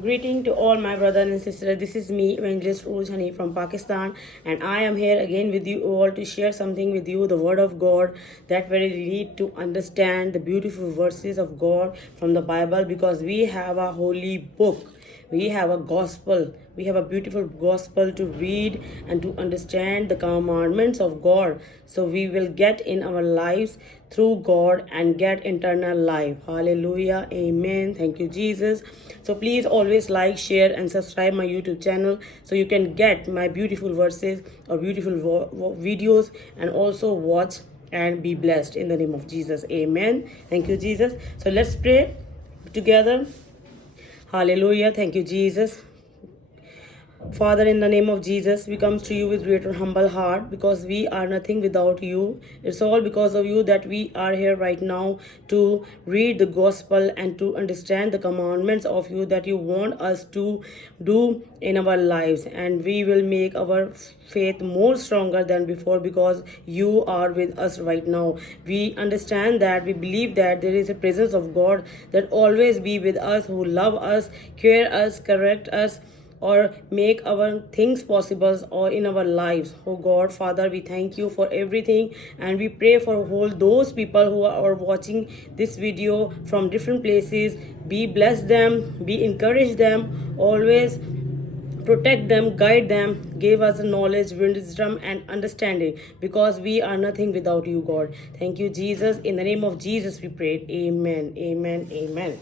Greeting to all my brothers and sisters. This is me, Evangelist Urjani from Pakistan, and I am here again with you all to share something with you, the Word of God, that we need to understand the beautiful verses of God from the Bible, because we have a holy book. We have a gospel. We have a beautiful gospel to read and to understand the commandments of God. So we will get in our lives through God and get eternal life. Hallelujah. Amen. Thank you, Jesus. So please always like, share, and subscribe my YouTube channel so you can get my beautiful verses or beautiful videos, and also watch and be blessed in the name of Jesus. Amen. Thank you, Jesus. So let's pray together. Hallelujah. Thank you, Jesus. Father, in the name of Jesus, we come to you with great and humble heart, because we are nothing without you. It's all because of you that we are here right now to read the gospel and to understand the commandments of you that you want us to do in our lives. And we will make our faith more stronger than before, because you are with us right now. We understand that, we believe that there is a presence of God that always be with us, who love us, care us, correct us, or make our things possible or in our lives. Oh God, Father, we thank you for everything, and we pray for all those people who are watching this video from different places. Be bless them, be encourage them, always protect them, guide them, give us knowledge, wisdom, and understanding, because we are nothing without you, God. Thank you, Jesus. In the name of Jesus we pray. Amen, amen, amen.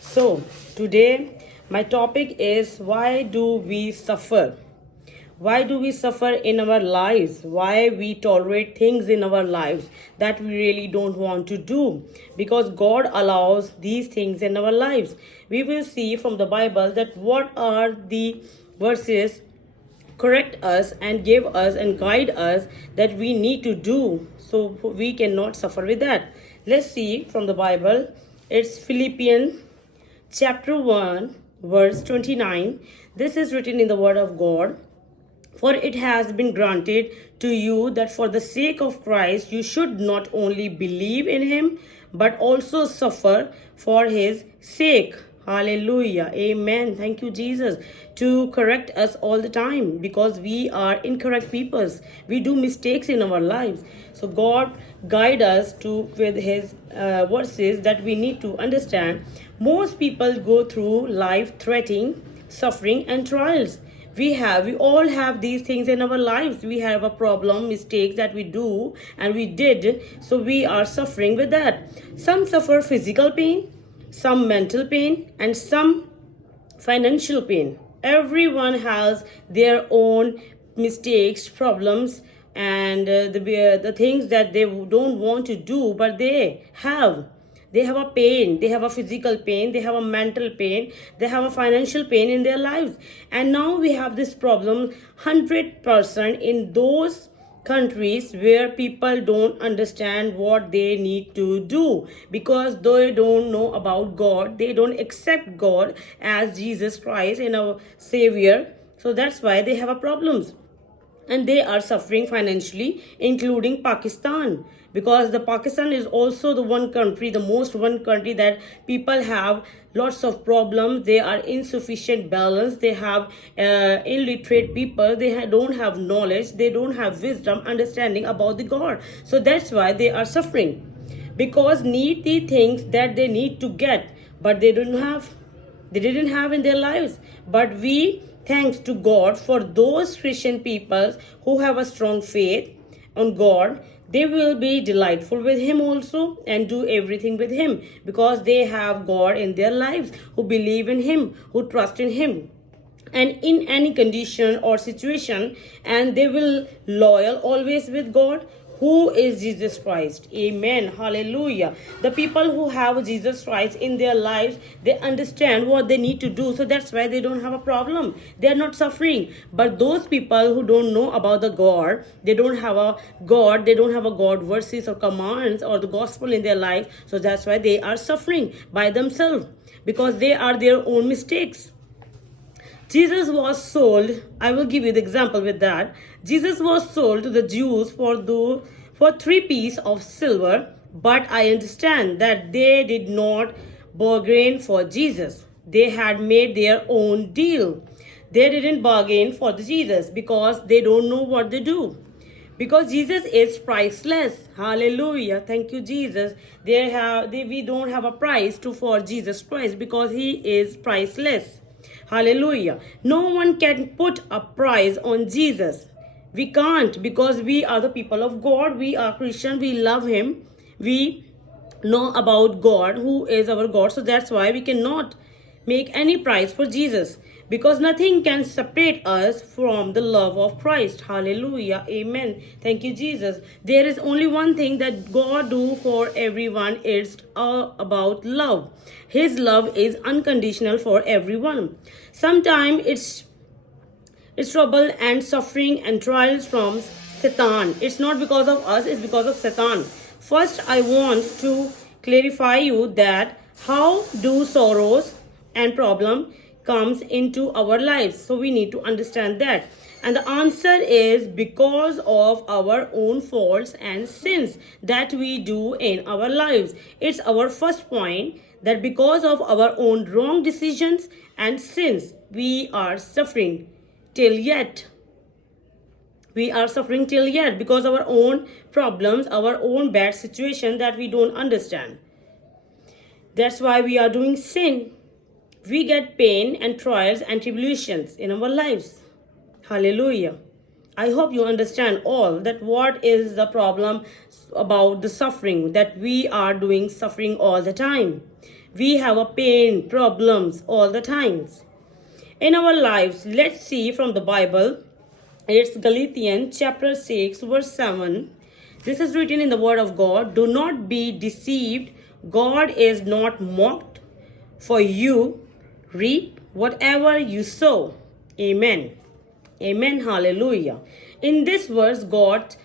So today my topic is, why do we suffer? Why do we suffer in our lives? Why we tolerate things in our lives that we really don't want to do? Because God allows these things in our lives. We will see from the Bible that what are the verses correct us and give us and guide us that we need to do, so we cannot suffer with that. Let's see from the Bible. It's Philippians chapter 1 verse 29. This is written in the word of God. For it has been granted to you that for the sake of Christ you should not only believe in him, but also suffer for his sake. Hallelujah. Amen. Thank you, Jesus, to correct us all the time, because we are incorrect peoples. We do mistakes in our lives. So God guide us to with his verses that we need to understand. Most people go through life threatening, suffering, and trials. We all have these things in our lives. We have a problem, mistakes that we do and we did, so we are suffering with that. Some suffer physical pain, some mental pain, and some financial pain. Everyone has their own mistakes, problems, and the things that they don't want to do, but they have a pain, they have a physical pain, they have a mental pain, they have a financial pain in their lives. And now we have this problem 100% in those countries where people don't understand what they need to do, because they don't know about God. They don't accept God as Jesus Christ and our Savior. So that's why they have a problems, and they are suffering financially, including Pakistan, because the Pakistan is also the one country, the most one country that people have lots of problems. They are insufficient balance, they have illiterate people, they don't have knowledge, they don't have wisdom, understanding about the God. So that's why they are suffering, because need the things that they need to get, but they didn't have in their lives. But we thanks to God for those Christian people who have a strong faith on God. They will be delightful with him also and do everything with him, because they have God in their lives, who believe in him, who trust in him, and in any condition or situation, and they will loyal always with God, who is Jesus Christ. Amen. Hallelujah. The people who have Jesus Christ in their lives, they understand what they need to do. So that's why they don't have a problem. They are not suffering. But those people who don't know about the God, they don't have a God verses or commands or the gospel in their life. So that's why they are suffering by themselves, because they are their own mistakes. Jesus was sold. I will give you the example with that. Jesus was sold to the Jews for 3 pieces of silver, but I understand that they did not bargain for Jesus. They had made their own deal. They didn't bargain for the Jesus because they don't know what they do. Because Jesus is priceless. Hallelujah. Thank you, Jesus. We don't have a price to for Jesus Christ because he is priceless. Hallelujah. No one can put a price on Jesus. We can't, because we are the people of God. We are Christian. We love him. We know about God, who is our God. So that's why we cannot make any price for Jesus, because nothing can separate us from the love of Christ. Hallelujah. Amen. Thank you, Jesus. There is only one thing that God do for everyone. It's about love. His love is unconditional for everyone. Sometimes it's trouble and suffering and trials from Satan. It's not because of us, it's because of Satan. First, I want to clarify you that how do sorrows and problem comes into our lives. So we need to understand that. And the answer is because of our own faults and sins that we do in our lives. It's our first point, that because of our own wrong decisions and sins, we are suffering till yet. We are suffering till yet because our own problems, our own bad situation that we don't understand. That's why we are doing sin. We get pain and trials and tribulations in our lives. Hallelujah. I hope you understand all that what is the problem about the suffering, that we are doing suffering all the time. We have a pain, problems all the times in our lives. Let's see from the Bible. It's Galatians chapter 6 verse 7. This is written in the word of God. Do not be deceived. God is not mocked. For you reap whatever you sow. Amen. Amen. Hallelujah. In this verse, God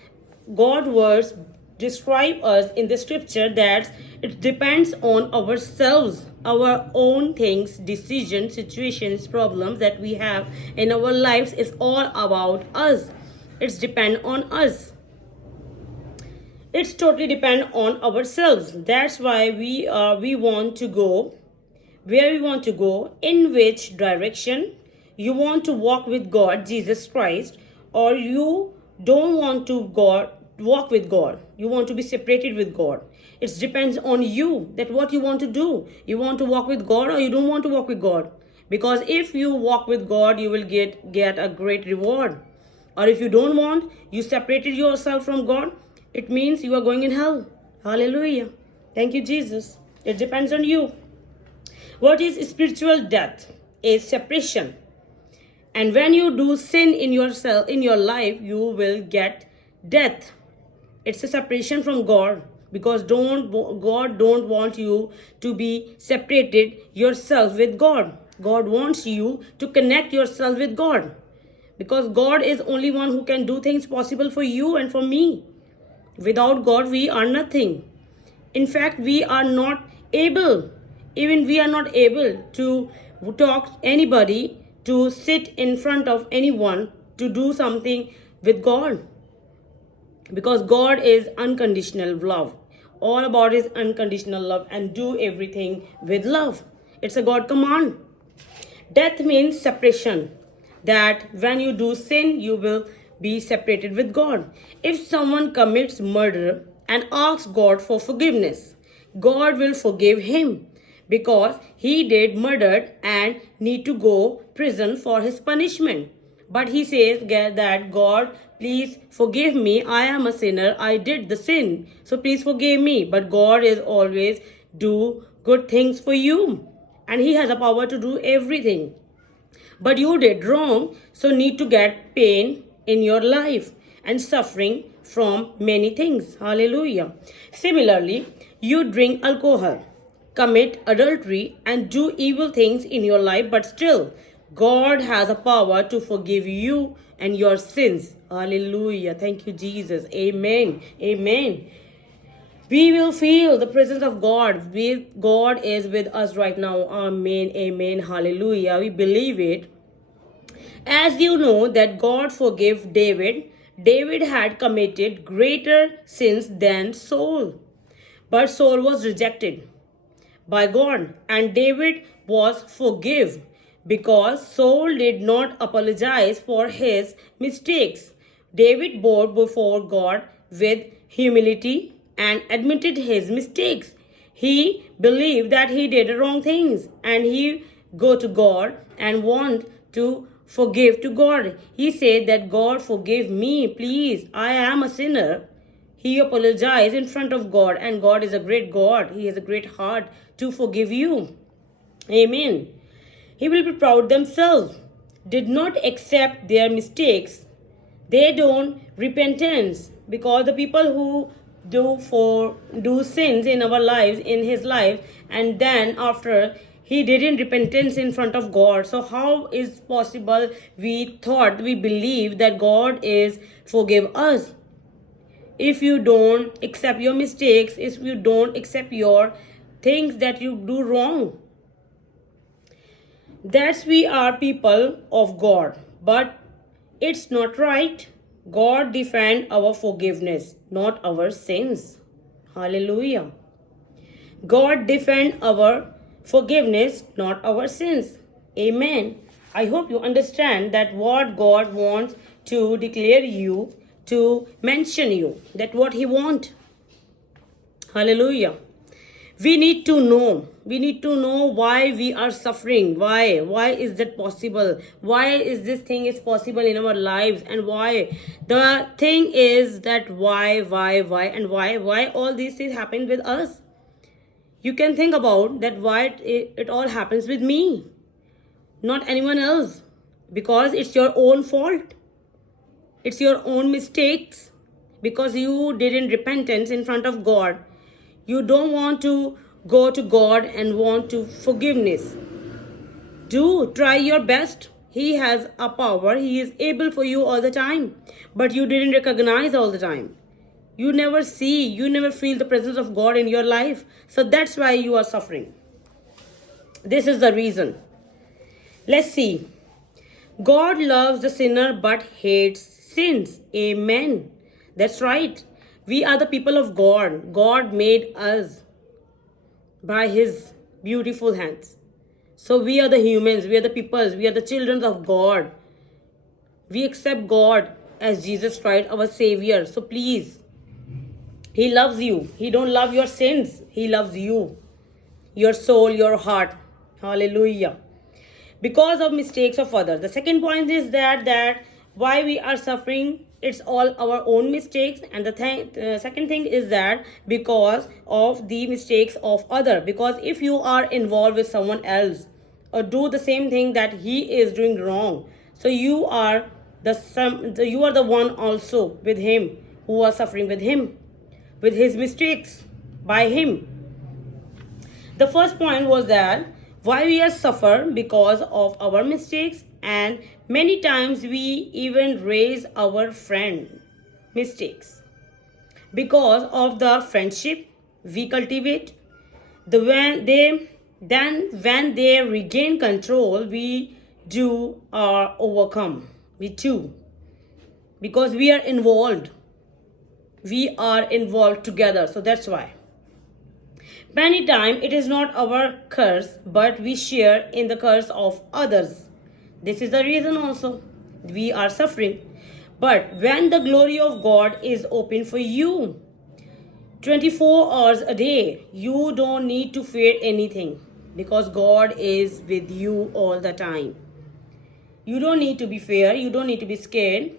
words describe us in the scripture that it depends on ourselves, our own things, decisions, situations, problems that we have in our lives is all about us. It's depend on us. It's totally depend on ourselves. That's why we want to go where we want to go, in which direction you want to walk with God, Jesus Christ, or you don't want to walk with God. You want to be separated with God. It depends on you that what you want to do. You want to walk with God or you don't want to walk with God. Because if you walk with God, you will get a great reward. Or if you don't want, you separated yourself from God, it means you are going in hell. Hallelujah. Thank you, Jesus. It depends on you. What is spiritual death? Is separation. And when you do sin in yourself, in your life, you will get death. It's a separation from God, because God don't want you to be separated yourself with God. God wants you to connect yourself with God, because God is only one who can do things possible for you and for me. Without God, we are nothing. In fact, we are not able to talk to anybody, to sit in front of anyone, to do something with God. Because God is unconditional love. All about is unconditional love, and do everything with love. It's a God command. Death means separation. That when you do sin, you will be separated with God. If someone commits murder and asks God for forgiveness, God will forgive him, because he did murder and need to go prison for his punishment. But he says that God, please forgive me. I am a sinner. I did the sin. So please forgive me. But God is always do good things for you. And he has a power to do everything. But you did wrong. So need to get pain in your life and suffering from many things. Hallelujah. Similarly, you drink alcohol, commit adultery, and do evil things in your life, but still God has a power to forgive you and your sins. Hallelujah. Thank you, Jesus. Amen. Amen. We will feel the presence of God. God is with us right now. Amen. Amen. Hallelujah. We believe it. As you know that God forgave David. David had committed greater sins than Saul. But Saul was rejected by God, and David was forgive because Saul did not apologize for his mistakes. David bowed before God with humility and admitted his mistakes. He believed that he did wrong things and he go to God and want to forgive to God. He said that God forgive me, please. I am a sinner. He apologized in front of God, and God is a great God. He has a great heart to forgive you. Amen. He will be proud themselves. Did not accept their mistakes. They don't repentance because the people who do sins in our lives in his life and then after he didn't repentance in front of God. So how is possible we believe that God is forgive us? If you don't accept your mistakes, if you don't accept your things that you do wrong, that's we are people of God. But it's not right. God defend our forgiveness, not our sins. Hallelujah. God defend our forgiveness, not our sins. Amen. I hope you understand that what God wants to declare you, to mention you, that what he want. Hallelujah. We need to know why we are suffering. Why is that possible? Why is this thing is possible in our lives? And why the thing is that why all these things happen with us? You can think about that why it all happens with me, not anyone else, because it's your own fault. It's your own mistakes because you didn't repentance in front of God. You don't want to go to God and want to forgiveness. Do try your best. He has a power. He is able for you all the time. But you didn't recognize all the time. You never see, you never feel the presence of God in your life. So that's why you are suffering. This is the reason. Let's see. God loves the sinner but hates sins. Amen. That's right. We are the people of God. God made us by his beautiful hands. So we are the humans, we are the peoples, we are the children of God. We accept God as Jesus Christ, our Savior. So please, he loves you. He don't love your sins. He loves you, your soul, your heart. Hallelujah. Because of mistakes of others. The second point is that why we are suffering, it's all our own mistakes. And the second thing is that because of the mistakes of other. Because if you are involved with someone else or do the same thing that he is doing wrong, so you are the one also with him who are suffering with him, with his mistakes by him. The first point was that why we are suffer because of our mistakes, and many times we even raise our friend mistakes because of the friendship we cultivate. When they regain control, we do overcome. We too, because we are involved. We are involved together. So that's why. Many times it is not our curse, but we share in the curse of others. This is the reason also we are suffering. But when the glory of God is open for you 24 hours a day, you don't need to fear anything because God is with you all the time. You don't need to be fear, you don't need to be scared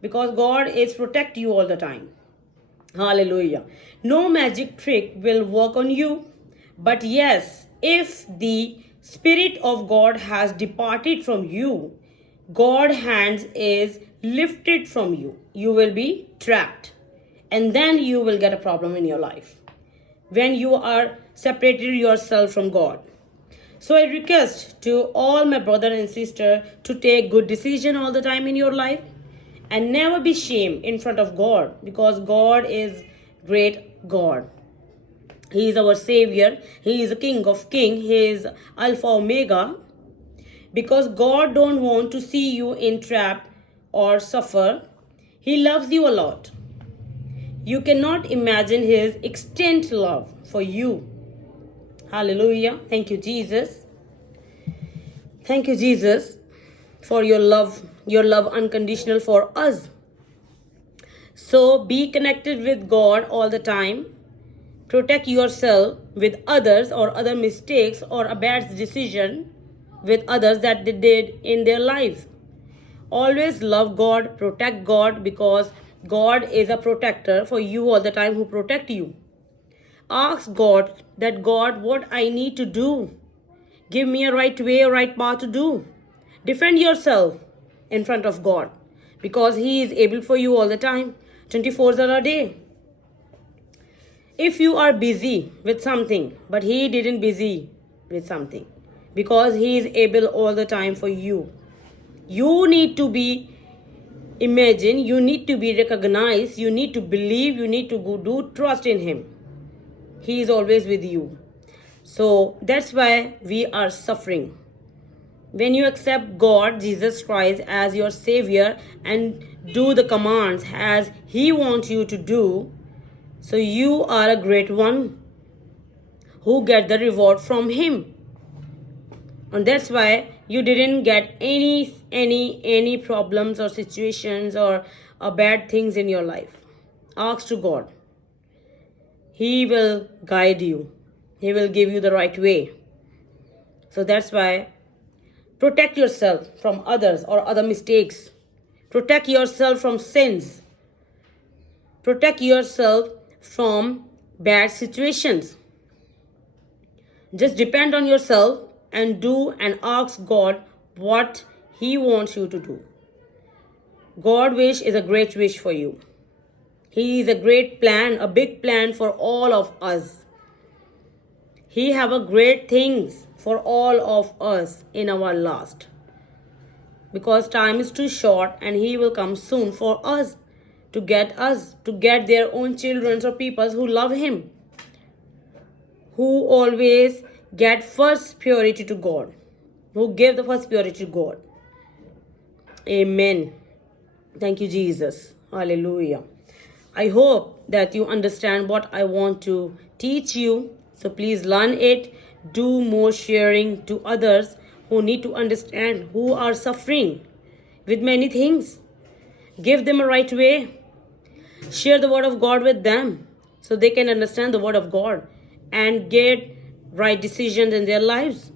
because God is protect you all the time. Hallelujah. No magic trick will work on you. But yes, if the Spirit of God has departed from you, God's hands is lifted from you, you will be trapped. And then you will get a problem in your life when you are separated yourself from God. So I request to all my brother and sister to take good decision all the time in your life and never be shamed in front of God because God is great God. He is our Savior. He is the King of Kings. He is Alpha Omega. Because God don't want to see you in trap or suffer. He loves you a lot. You cannot imagine his extent love for you. Hallelujah. Thank you, Jesus. Thank you, Jesus, for your love unconditional for us. So be connected with God all the time. Protect yourself with others or other mistakes or a bad decision with others that they did in their lives. Always love God, protect God, because God is a protector for you all the time who protect you. Ask God that God, what I need to do. Give me a right way, a right path to do. Defend yourself in front of God because He is able for you all the time, 24 hours a day. If you are busy with something, but He didn't busy with something, because He is able all the time for you. You need to be imagined, you need to be recognized, you need to believe, you need to go do trust in Him. He is always with you. So that's why we are suffering. When you accept God, Jesus Christ, as your Savior and do the commands as He wants you to do, so you are a great one who get the reward from Him. And that's why you didn't get any problems or situations or bad things in your life. Ask to God. He will guide you. He will give you the right way. So that's why protect yourself from others or other mistakes. Protect yourself from sins. Protect yourself from bad situations. Just depend on yourself and do and ask God what He wants you to do. God's wish is a great wish for you. He is a great plan, a big plan for all of us. He have a great things for all of us in our last. Because time is too short and He will come soon for us, to get their own children or people who love Him, who always get first purity to God, who give the first purity to God. Amen. Thank you, Jesus. Hallelujah. I hope that you understand what I want to teach you. So please learn it. Do more sharing to others who need to understand, who are suffering with many things. Give them a right way. Share the word of God with them so they can understand the word of God and get right decisions in their lives.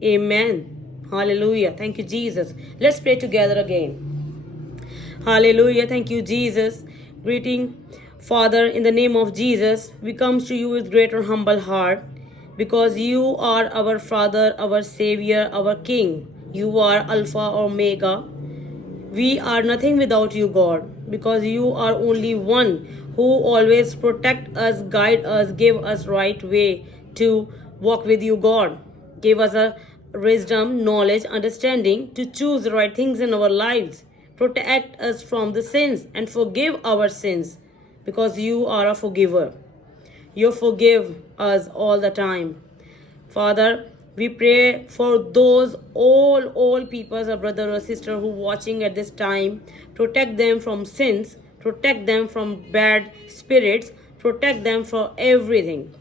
Amen. Hallelujah. Thank you, Jesus. Let's pray together again. Hallelujah. Thank you, Jesus. Greeting, Father, in the name of Jesus, we come to you with great and humble heart because you are our Father, our Savior, our King. You are Alpha, Omega. We are nothing without you, God, because you are only one who always protect us, guide us, give us right way to walk with you, God. Give us a wisdom, knowledge, understanding to choose the right things in our lives. Protect us from the sins and forgive our sins because you are a forgiver. You forgive us all the time. Father, we pray for those all people, a brother or sister who watching at this time. Protect them from sins. Protect them from bad spirits. Protect them from everything.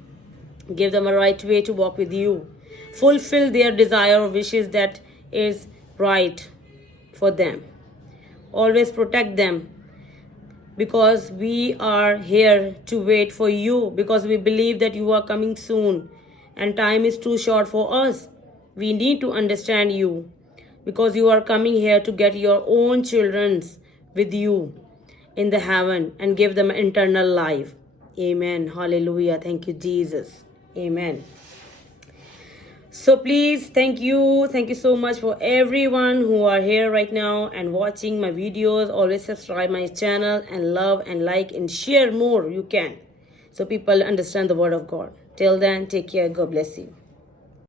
Give them a right way to walk with you. Fulfill their desire or wishes that is right for them. Always protect them because we are here to wait for you, because we believe that you are coming soon and time is too short for us. We need to understand you because you are coming here to get your own children with you in the heaven and give them eternal life. Amen. Hallelujah. Thank you, Jesus. Amen. So please, thank you so much for everyone who are here right now and watching my videos. Always subscribe my channel and love and like and share more you can, so people understand the word of God. Till then, take care. God bless you.